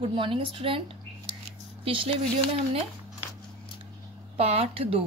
Good morning student. पिछले video में हमने पाठ 2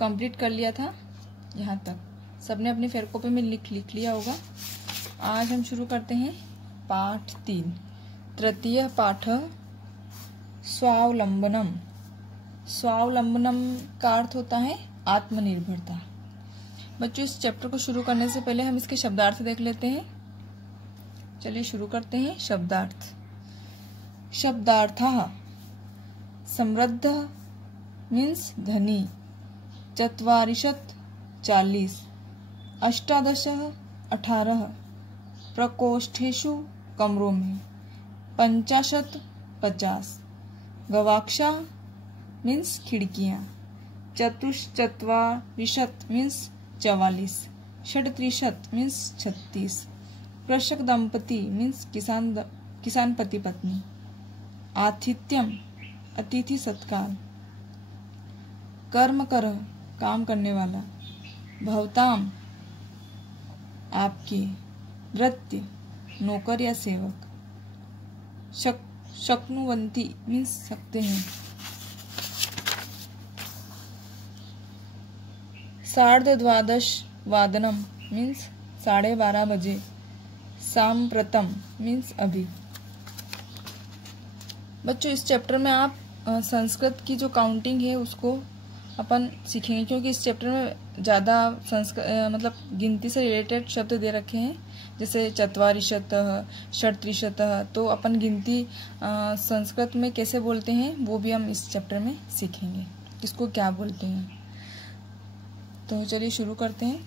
कंप्लीट कर लिया था। यहाँ तक सबने अपनी फेयर कॉपी में लिख लिया होगा। आज हम शुरू करते हैं पाठ 3। तृतीय पाठ स्वावलंबनम। स्वावलंबनम का अर्थ होता है आत्मनिर्भरता। बच्चों, इस चैप्टर को शुरू करने से पहले हम इसके शब्दार्थ देख लेते हैं। चलिए शुरू करते हैं। शब्दार्थ। शब्दार्थः समृद्ध मीन्स धनी, 40 40, 18 18, प्रकोष्ठेषु कमरों में, 50 50, गवाक्षा मीन्स खिड़कियां, 44 मीन्स 44, 36 मीन्स 36, कृषक दंपति मीन्स किसान पति पत्नी, आतिथ्यम अतिथि सत्कार, कर्म कर काम करने वाला, भवताम आपके, भृत्य नौकर या सेवक, शक्नुवंती मीन्स सकते हैं, 12:30 वादनम मीन्स 12:30 बजे, सांप्रतम मीन्स अभी। बच्चों, इस चैप्टर में आप संस्कृत की जो काउंटिंग है उसको अपन सीखेंगे, क्योंकि इस चैप्टर में ज़्यादा संस्कृत मतलब गिनती से रिलेटेड शब्द दे रखे हैं, जैसे 44 36। तो अपन गिनती संस्कृत में कैसे बोलते हैं वो भी हम इस चैप्टर में सीखेंगे, इसको क्या बोलते हैं। तो चलिए शुरू करते हैं।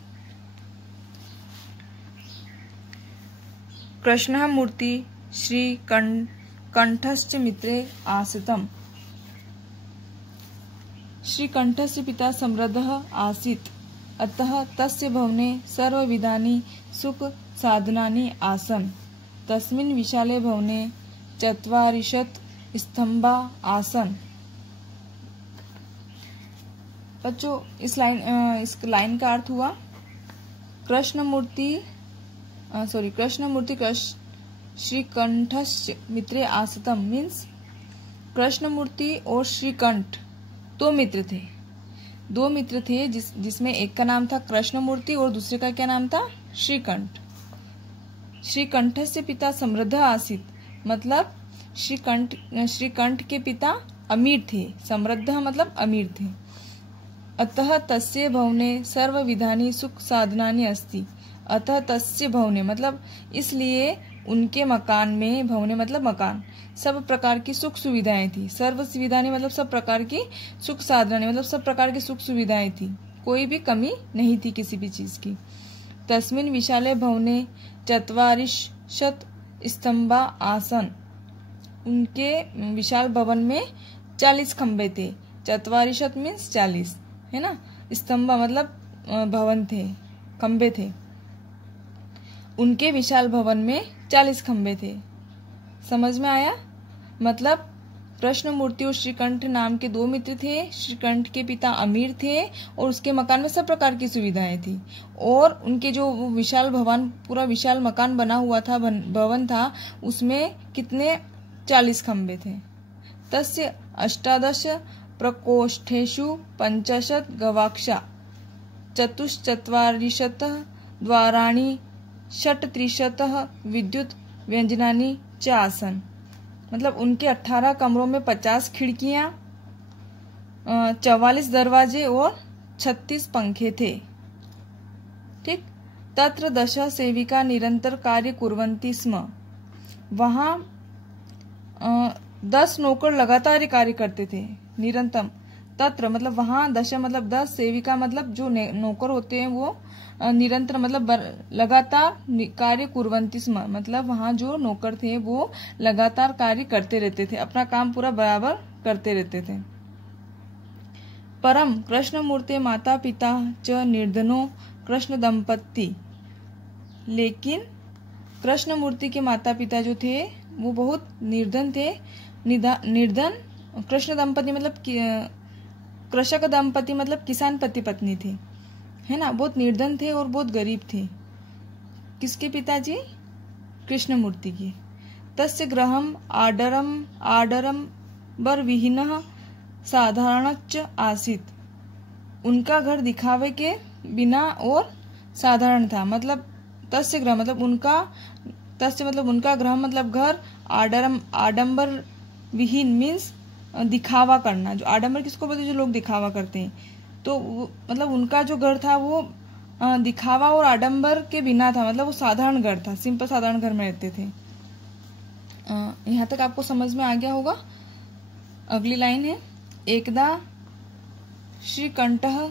कृष्णः मूर्ति श्री कंठस्य मित्रे आसितम्। श्रीकंठस्य पिता समृद्धः आसीत्, अतः तस्य भवने सर्वविधानि सुख साधनानि आसन्। तस्मिन् विशाले भवने 40 स्तंभा आसन्। बच्चों, इस लाइन का अर्थ हुआ कृष्ण मूर्ति श्रीकंठस्य मित्रे आसतम मीन्स कृष्ण मूर्ति और श्रीकंठ दो मित्र थे जिसमें एक का नाम था कृष्ण मूर्ति और दूसरे का क्या नाम था? श्रीकंठ। श्रीकंठस्य पिता समृद्ध आसीत मतलब श्रीकंठ के पिता अमीर थे। समृद्ध मतलब अमीर थे। अतः तस्य भवने सर्वविधानि सुख साधनानि अस्ति। अतः तस्य भवने मतलब इसलिए उनके मकान में, भवने मतलब मकान, सब प्रकार की सुख सुविधाएं थी। सर्व सुविधाएं मतलब सब प्रकार की सुख साधनाएं मतलब सब प्रकार की सुख सुविधाएं थी, कोई भी कमी नहीं थी किसी भी चीज की। तस्मिन् विशाले भवने 40 स्तंभा आसन। उनके विशाल भवन में 40 खंबे थे। 44 मीन्स 40 है ना। स्तंभा मतलब भवन थे, खंबे थे। उनके विशाल भवन में 40 खंबे थे। समझ में आया? मतलब कृष्ण मूर्ति और श्रीकंठ नाम के 2 मित्र थे। श्रीकंठ के पिता अमीर थे और उसके मकान में सब प्रकार की सुविधाएं थी। और उनके जो विशाल भवन, पूरा विशाल मकान बना हुआ था, भवन था, उसमें कितने 40 खंबे थे। तस्य 18 प्रकोष्ठेषु 50 गवाक्षा, 44 द्वाराणि, 36 विद्युत व्यंजनानि च आसन। मतलब उनके 18 कमरों में 50 खिड़कियां, 44 दरवाजे और 36 पंखे थे। ठीक। तत्र 10 सेविका निरंतर कार्य कुर्वन्ति स्म। वहां 10 नौकर लगातार कार्य करते थे। निरंतर तत्र मतलब वहां, 10 मतलब 10, सेविका मतलब जो नौकर होते हैं वो निरंतर मतलब लगातार कार्य कुर्वन्ति स्म मतलब वहां जो नौकर थे वो लगातार कार्य करते रहते थे, अपना काम पूरा बराबर करते रहते थे। परम कृष्ण मूर्ति माता पिता च निर्धनो कृष्ण दंपति। लेकिन कृष्ण मूर्ति के माता पिता जो थे वो बहुत निर्धन थे। निर्धन कृष्ण दंपति मतलब कृषक दंपति मतलब किसान पति पत्नी थे, है ना। बहुत निर्धन थे और बहुत गरीब थे। किसके पिताजी? कृष्ण मूर्ति की। तस्य गृहम् आडम्बरविहीनः साधारणच्च आसीत्। उनका घर दिखावे के बिना और साधारण था। मतलब तस्य गृह मतलब उनका, तस्य मतलब उनका, गृह मतलब घर, आडम्बर विहीन मीन्स दिखावा करना। जो आडम्बर किसको बोलते हैं? जो लोग दिखावा करते हैं। तो मतलब उनका जो घर था वो दिखावा और आडंबर के बिना था। मतलब वो साधारण घर था, सिंपल साधारण घर में रहते थे। यहाँ तक आपको समझ में आ गया होगा। अगली लाइन है, एकदा श्रीकंठः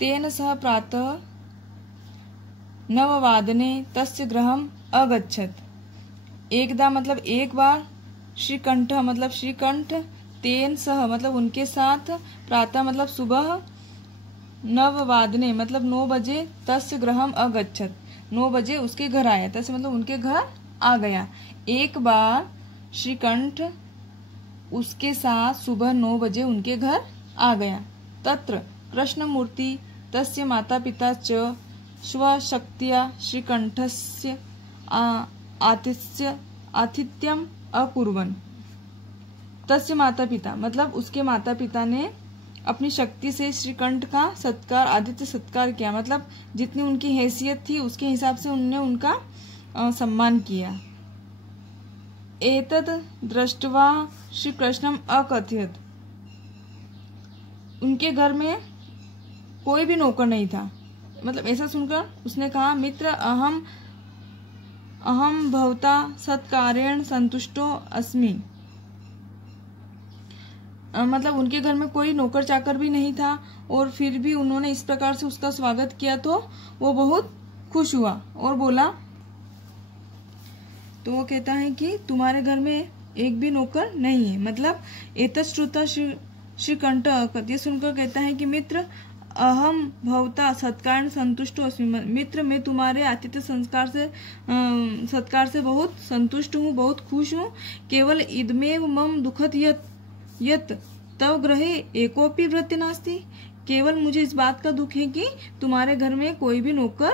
तेन सह प्रातः नववादने तस्य गृहम् अगच्छत्। एकदा मतलब एक बार, श्रीकंठ मतलब श्रीकंठ, तेन सह मतलब उनके साथ, प्रातः मतलब सुबह, नववादने मतलब 9 बजे, तस्य गृहम् अगच्छत् 9 बजे उसके घर आया। तस्य मतलब उनके घर आ गया। एक बार श्रीकंठ उसके साथ सुबह 9 बजे उनके घर आ गया। तत्र कृष्णमूर्ति तस्य माता पिता च स्वशक्त्या श्रीकंठस्य आतिथ्यम अकुर्वन्। तस्य माता पिता मतलब उसके माता पिता ने अपनी शक्ति से श्रीकंठ का सत्कार, आदित्य सत्कार किया। मतलब जितनी उनकी हैसियत थी उसके हिसाब से उन्होंने उनका सम्मान किया। एतद् दृष्ट्वा श्री कृष्णम अकथयत्। उनके घर में कोई भी नौकर नहीं था। मतलब ऐसा सुनकर उसने कहा, मित्र अहम भवता सत्कारेण संतुष्टो अस्मि। मतलब उनके घर में कोई नौकर चाकर भी नहीं था और फिर भी उन्होंने इस प्रकार से उसका स्वागत किया तो वो बहुत खुश हुआ और बोला। तो वो कहता है कि तुम्हारे घर में एक भी नौकर नहीं है। मतलब एतश्रुता श्रीकंठ, ये सुनकर कहता है कि मित्र अहम भवता सत्कार संतुष्टो अस्मि। मित्र मैं तुम्हारे आतिथ्य सत्कार से बहुत संतुष्ट हूँ, बहुत खुश हूँ। केवल इदमेव मम दुखद यत तव ग्रहे एकोपि भृत्य नास्ति। केवल मुझे इस बात का दुख है कि तुम्हारे घर में कोई भी नौकर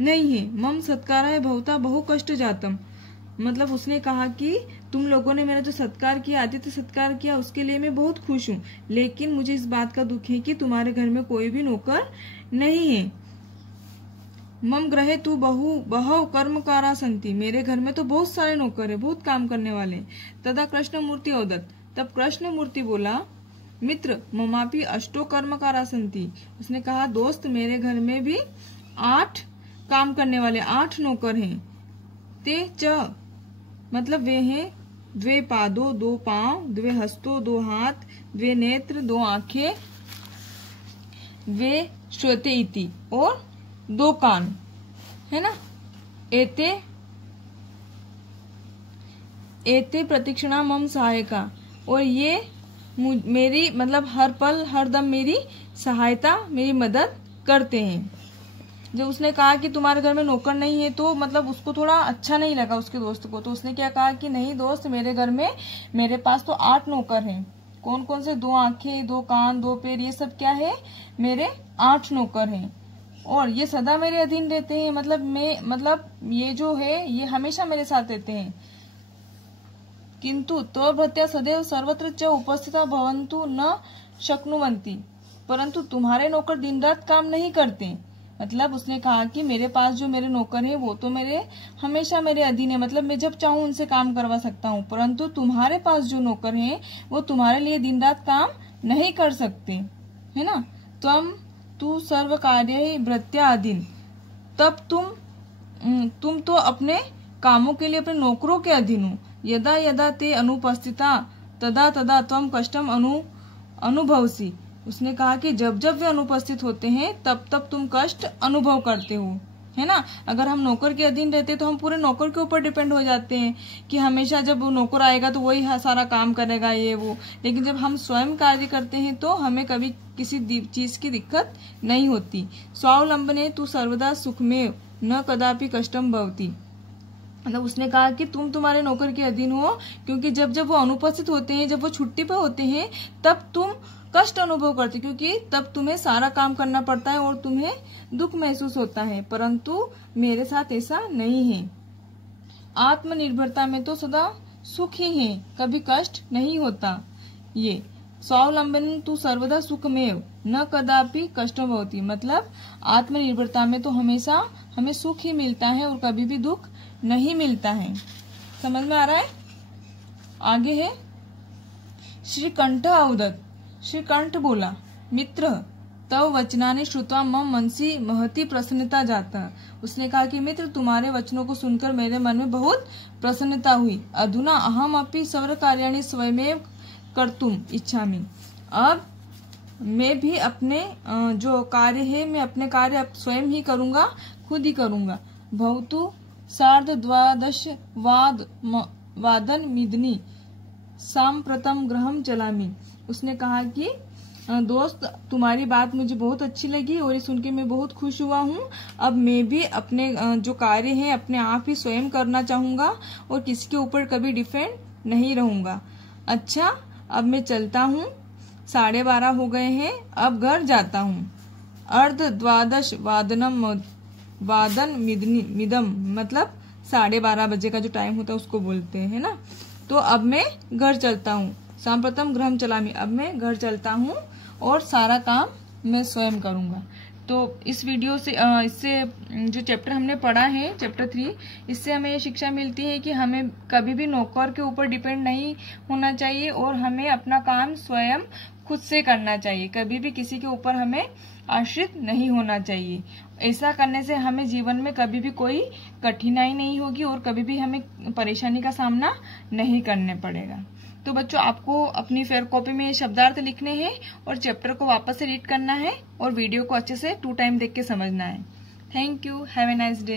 नहीं है। मम सत्काराय भवता बहु कष्ट जातम। मतलब उसने कहा कि तुम लोगों ने मेरा जो सत्कार किया, आतिथ्य सत्कार किया, उसके लिए मैं बहुत खुश हूँ, लेकिन मुझे इस बात का दुख है कि तुम्हारे घर में कोई भी नौकर नहीं है। मम ग्रहे तू बहु कर्मकारा संति। मेरे घर में तो बहुत सारे नौकर है, बहुत काम करने वाले। तदा कृष्ण मूर्ति औदत। तब कृष्ण मूर्ति बोला, मित्र ममापि अष्टो कर्मकारा संति। उसने कहा, दोस्त मेरे घर में भी 8 काम करने वाले, 8 नौकर हैं। ते च मतलब वे हैं, द्वे पादो 2 पांव, द्वे हस्तो 2 हाथ, द्वे नेत्र 2 आंखें, वे श्रोते इति और 2 कान, है ना। एते प्रतीक्षणा मम सहायका। और ये मेरी मतलब हर पल हर दम मेरी सहायता, मेरी मदद करते हैं। जब उसने कहा कि तुम्हारे घर में नौकर नहीं है तो मतलब उसको थोड़ा अच्छा नहीं लगा उसके दोस्त को। तो उसने क्या कहा कि नहीं दोस्त, मेरे घर में मेरे पास तो 8 नौकर हैं। कौन कौन से? 2 आंखें, 2 कान, 2 पैर, ये सब क्या है? मेरे 8 नौकर हैं और ये सदा मेरे अधीन रहते हैं। मतलब ये जो है ये हमेशा मेरे साथ रहते हैं। किंतु तो भृत्या सदैव सर्वत्र च उपस्थिता भवन्तु न शक्नुवन्ति। परंतु तुम्हारे नौकर दिन रात काम नहीं करते। मतलब उसने कहा कि मेरे पास जो मेरे नौकर हैं वो तो हमेशा मेरे अधीन है। मतलब मैं जब चाहूँ उनसे काम करवा सकता हूँ, परंतु तुम्हारे पास जो नौकर हैं वो तुम्हारे लिए दिन रात काम नहीं कर सकते, है ना। तू सर्व कार्य भृत्या अधीन। तब तुम तो अपने कामों के लिए अपने नौकरों के अधीन हो। यदा यदा ते अनुपस्थिता तदा तदा त्वम कष्टम अनुभवसी। उसने कहा कि जब जब वे अनुपस्थित होते हैं तब तब तुम कष्ट अनुभव करते हो, है ना। अगर हम नौकर के अधीन रहते तो हम पूरे नौकर के ऊपर डिपेंड हो जाते हैं कि हमेशा जब वो नौकर आएगा तो वही सारा काम करेगा ये वो। लेकिन जब हम स्वयं कार्य करते हैं तो हमें कभी किसी चीज की दिक्कत नहीं होती। स्वावलंबने तू सर्वदा सुखमेव न कदापि कष्टम भवति। मतलब उसने कहा कि तुम तुम्हारे नौकर के अधीन हो, क्योंकि जब जब वो अनुपस्थित होते हैं, जब वो छुट्टी पे होते हैं, तब तुम कष्ट अनुभव करते, क्योंकि तब तुम्हें सारा काम करना पड़ता है और तुम्हें दुख महसूस होता है। परंतु मेरे साथ ऐसा नहीं है। आत्मनिर्भरता में तो सदा सुख ही है, कभी कष्ट नहीं होता। ये स्वावलंबन तू सर्वदा सुखमेव न कदापि कष्टम भवति, मतलब आत्मनिर्भरता में तो हमेशा हमें सुख ही मिलता है और कभी भी दुख नहीं मिलता है। समझ में आ रहा है? आगे है श्रीकंठ अवदत्, श्रीकंठ बोला, मित्र तव वचनानि श्रुत्वा मम मनसि महती प्रसन्नता जाता। उसने कहा कि मित्र तुम्हारे वचनों को सुनकर मेरे मन में बहुत प्रसन्नता हुई। अधुना अहम अपि सर्व कार्याणि स्वयमेव कर्तुम इच्छामि, अब मैं भी अपने जो कार्य है मैं अपने कार्य स्वयं ही करूंगा, खुद ही करूंगा। भवतु सार्धद्वादश वादन मिदनी सांप्रतम गृहम चलामी। उसने कहा कि दोस्त तुम्हारी बात मुझे बहुत अच्छी लगी और ये सुन के मैं बहुत खुश हुआ हूँ। अब मैं भी अपने जो कार्य है अपने आप ही स्वयं करना चाहूंगा और किसी के ऊपर कभी डिपेंड नहीं रहूंगा। अच्छा अब मैं चलता हूँ, 12:30 हो गए हैं, अब घर जाता हूँ। अर्ध द्वादश वादन मिदम मतलब 12:30 बजे का जो टाइम होता है उसको बोलते हैं ना। तो अब मैं घर चलता हूँ। सांप्रतम गृहम चलामी, अब मैं घर चलता हूँ और सारा काम मैं स्वयं करूंगा। तो इस वीडियो से इससे जो चैप्टर हमने पढ़ा है चैप्टर 3, इससे हमें ये शिक्षा मिलती है कि हमें कभी भी नौकर के ऊपर डिपेंड नहीं होना चाहिए और हमें अपना काम स्वयं खुद से करना चाहिए। कभी भी किसी के ऊपर हमें आश्रित नहीं होना चाहिए। ऐसा करने से हमें जीवन में कभी भी कोई कठिनाई नहीं होगी और कभी भी हमें परेशानी का सामना नहीं करने पड़ेगा। तो बच्चों आपको अपनी फेयर कॉपी में शब्दार्थ लिखने हैं और चैप्टर को वापस से रीड करना है और वीडियो को अच्छे से 2 टाइम देख के समझना है। Thank you, have a nice day.